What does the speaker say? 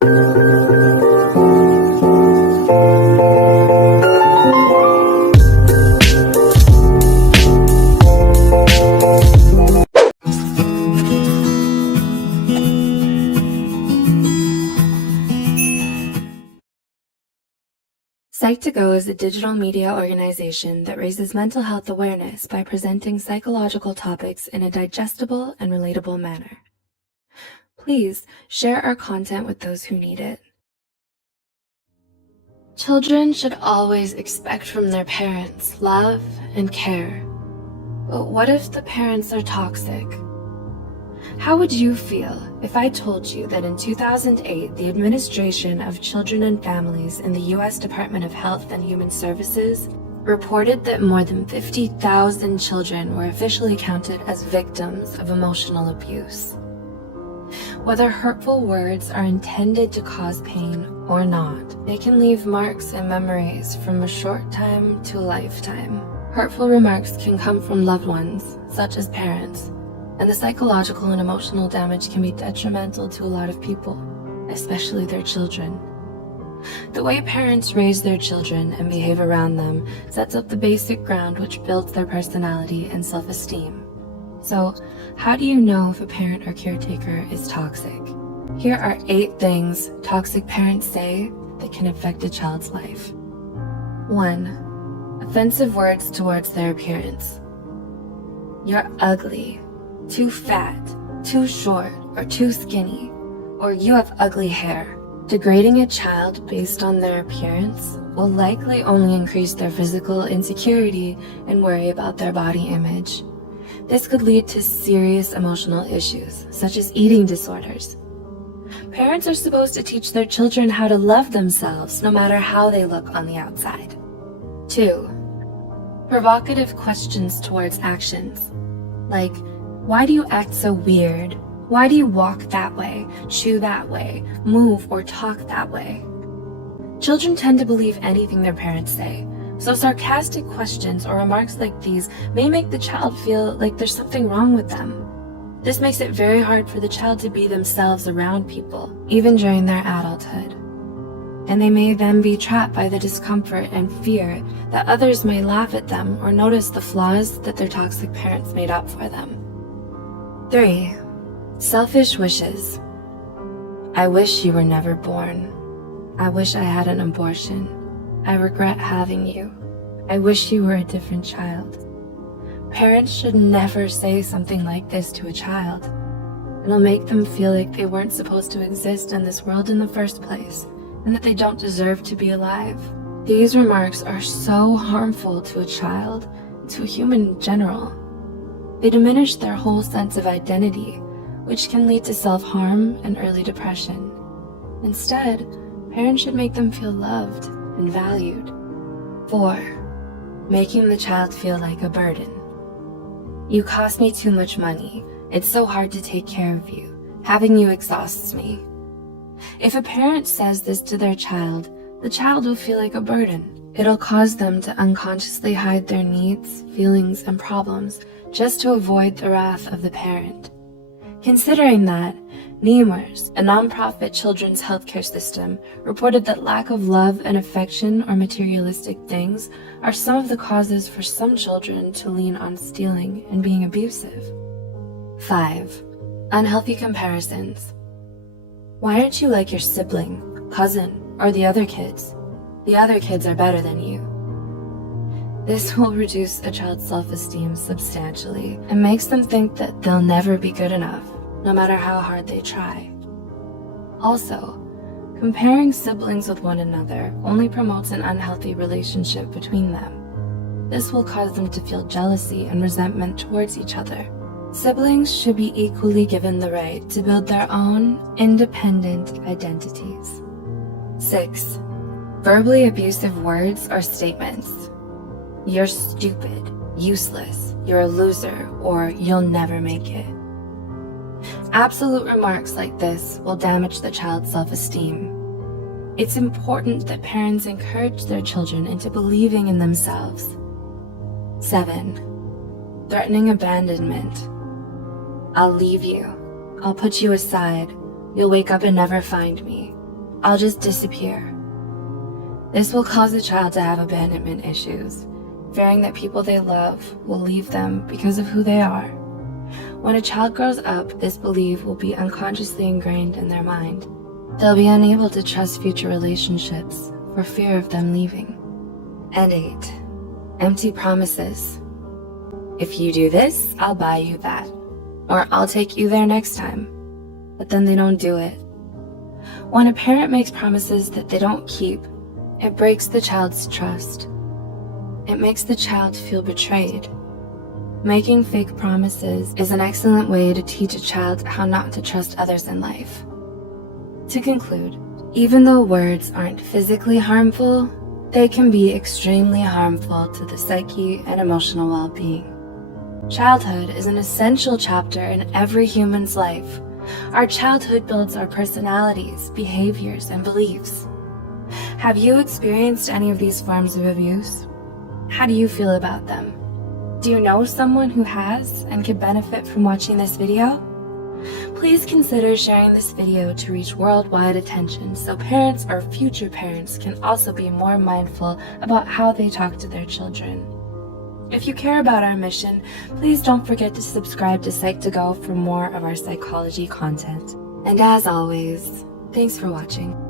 Psych2Go is a digital media organization that raises mental health awareness by presenting psychological topics in a digestible and relatable manner. Please share our content with those who need it. Children should always expect from their parents love and care. But what if the parents are toxic? How would you feel if I told you that in 2008, the Administration of Children and Families in the U.S. Department of Health and Human Services reported that more than 50,000 children were officially counted as victims of emotional abuse? Whether hurtful words are intended to cause pain or not, they can leave marks and memories from a short time to a lifetime. Hurtful remarks can come from loved ones, such as parents, and the psychological and emotional damage can be detrimental to a lot of people, especially their children. The way parents raise their children and behave around them sets up the basic ground which builds their personality and self-esteem. So, how do you know if a parent or caretaker is toxic? Here are 8 things toxic parents say that can affect a child's life. 1. Offensive words towards their appearance. You're ugly, too fat, too short, or too skinny, or you have ugly hair. Degrading a child based on their appearance will likely only increase their physical insecurity and worry about their body image. This could lead to serious emotional issues, such as eating disorders. Parents are supposed to teach their children how to love themselves no matter how they look on the outside. 2. Provocative questions towards actions, like, why do you act so weird? Why do you walk that way, chew that way, move or talk that way? Children tend to believe anything their parents say, so sarcastic questions or remarks like these may make the child feel like there's something wrong with them. This makes it very hard for the child to be themselves around people, even during their adulthood. And they may then be trapped by the discomfort and fear that others may laugh at them or notice the flaws that their toxic parents made up for them. 3. Selfish wishes. I wish you were never born. I wish I had an abortion. I regret having you. I wish you were a different child. Parents should never say something like this to a child. It'll make them feel like they weren't supposed to exist in this world in the first place, and that they don't deserve to be alive. These remarks are so harmful to a child, and to a human in general. They diminish their whole sense of identity, which can lead to self-harm and early depression. Instead, parents should make them feel loved and valued. 4. Making the child feel like a burden. You cost me too much money. It's so hard to take care of you. Having you exhausts me. If a parent says this to their child, the child will feel like a burden. It'll cause them to unconsciously hide their needs, feelings, and problems just to avoid the wrath of the parent. Considering that, NEMRS, a nonprofit children's healthcare system, reported that lack of love and affection or materialistic things are some of the causes for some children to lean on stealing and being abusive. 5. Unhealthy comparisons. Why aren't you like your sibling, cousin, or the other kids? The other kids are better than you. This will reduce a child's self-esteem substantially and makes them think that they'll never be good enough, no matter how hard they try. Also, comparing siblings with one another only promotes an unhealthy relationship between them. This will cause them to feel jealousy and resentment towards each other. Siblings should be equally given the right to build their own independent identities. 6. Verbally abusive words or statements. You're stupid, useless, you're a loser, or you'll never make it. Absolute remarks like this will damage the child's self-esteem. It's important that parents encourage their children into believing in themselves. 7. Threatening abandonment. I'll leave you. I'll put you aside. You'll wake up and never find me. I'll just disappear. This will cause the child to have abandonment issues, fearing that people they love will leave them because of who they are. When a child grows up, this belief will be unconsciously ingrained in their mind. They'll be unable to trust future relationships for fear of them leaving. And 8. Empty promises. If you do this, I'll buy you that. Or I'll take you there next time. But then they don't do it. When a parent makes promises that they don't keep, it breaks the child's trust. It makes the child feel betrayed. Making fake promises is an excellent way to teach a child how not to trust others in life. To conclude, even though words aren't physically harmful, they can be extremely harmful to the psyche and emotional well-being. Childhood is an essential chapter in every human's life. Our childhood builds our personalities, behaviors, and beliefs. Have you experienced any of these forms of abuse? How do you feel about them? Do you know someone who has and could benefit from watching this video? Please consider sharing this video to reach worldwide attention so parents or future parents can also be more mindful about how they talk to their children. If you care about our mission, please don't forget to subscribe to Psych2Go for more of our psychology content. And as always, thanks for watching.